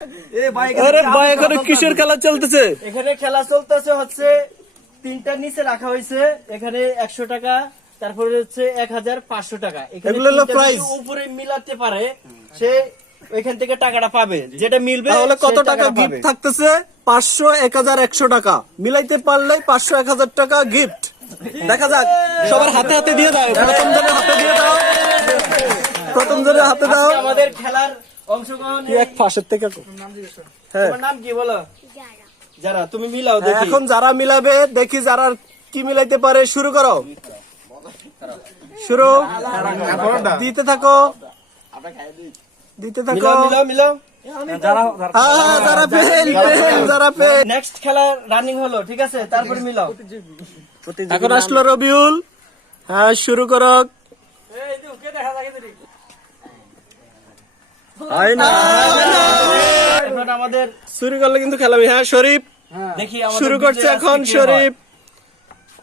আরে ভাই এখানে কিসের খেলা চলতেছে? এখানে খেলা চলতেছে হচ্ছে তিনটার নিচে রাখা হয়েছে, এখানে 100 টাকা, তারপরে হচ্ছে 1500 টাকা। এখানে এগুলো হলো প্রাইজ। উপরে মিলাতে পারে সে এখান থেকে টাকাটা পাবে, যেটা মিলবে। তাহলে কত সে টাকা টাকাটা গিফট পাবে। থাকতেছে? 500, 1000, 100 টাকা মিলাইতে পারলে 500, 1000 টাকা গিফট। দেখা যাক, সবার হাতে হাতে দিয়ে দাও। প্রথম জনের হাতে দিয়ে দাও, প্রথম জনের হাতে দাও। আজকে আমাদের খেলার অংশগ্রহণ। কি এক ফাঁসের থেকে হ্যাঁ, তোমার নাম কি বলো? যারা, তুমি মিলাও দেখি। এখন যারা মিলাবে দেখি যারা কি মিলাইতে পারে। শুরু করো, শুরু দিতে থাকো, দিতে থাকো। মিলাও মিলাও মিলাও। হ্যাঁ, যারা ফেল ফেল, যারা ফেল। নেক্সট খেলা রানিং হলো, ঠিক আছে, তারপর মিলাও। এখন আসলো রবিউল। হ্যাঁ, শুরু করো। এখন আমাদের শুরু করলে কিন্তু খেলাবি। হ্যাঁ, শরীফ দেখি আমাদের শুরু করছে বিজয় এখন। আজকে কে শরীফ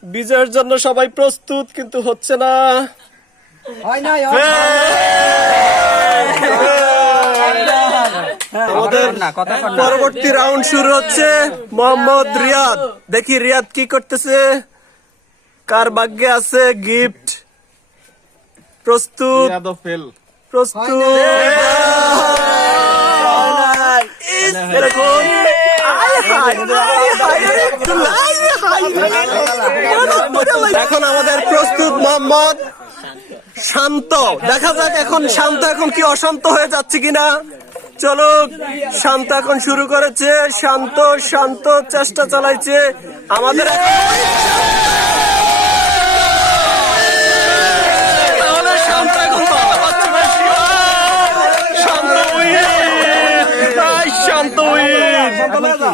বিজয়ের জন্য সবাই প্রস্তুত, কিন্তু হচ্ছে না। আমাদের পরবর্তী রাউন্ড শুরু হচ্ছে। মোহাম্মদ রিয়াদ, দেখি রিয়াদ কি করতেছে, কার ভাগ্যে আছে গিফট। প্রস্তুত, প্রস্তুত। এরকম এখন আমাদের প্রস্তুত মোহাম্মদ শান্ত। দেখা যাক এখন শান্ত এখন কি অশান্ত হয়ে যাচ্ছে কিনা। চলো, শান্ত এখন শুরু করেছে। শান্ত শান্ত চেষ্টা চালাইছে আমাদের। তাহলে শান্ত এখন পাওয়া যাচ্ছে না। শান্ত উইন, শান্ত উইন।